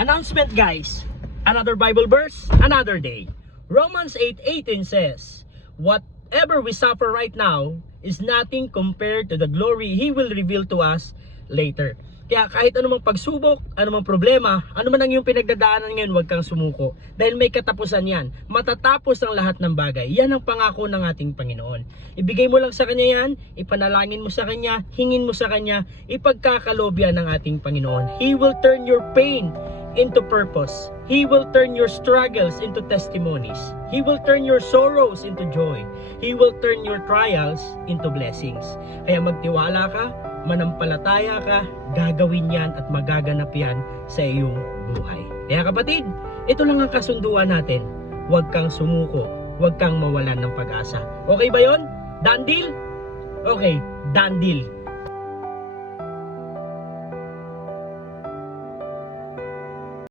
Announcement guys, another Bible verse, another day. Romans 8:18 says, whatever we suffer right now is nothing compared to the glory He will reveal to us later. Kaya kahit anumang pagsubok, anumang problema, anuman ang iyong pinagdadaanan ngayon, huwag kang sumuko. Dahil may katapusan yan. Matatapos ang lahat ng bagay. Yan ang pangako ng ating Panginoon. Ibigay mo lang sa Kanya yan, ipanalangin mo sa Kanya, hingin mo sa Kanya, ipagkakalob yan ng ating Panginoon. He will turn your pain into purpose. He will turn your struggles into testimonies. He will turn your sorrows into joy. He will turn your trials into blessings. Kaya magtiwala ka, manampalataya ka, gagawin yan at magaganap yan sa iyong buhay. Kaya kapatid, ito lang ang kasunduan natin. Huwag kang sumuko, huwag kang mawalan ng pag-asa. Okay ba yon? Done deal? Okay, done deal.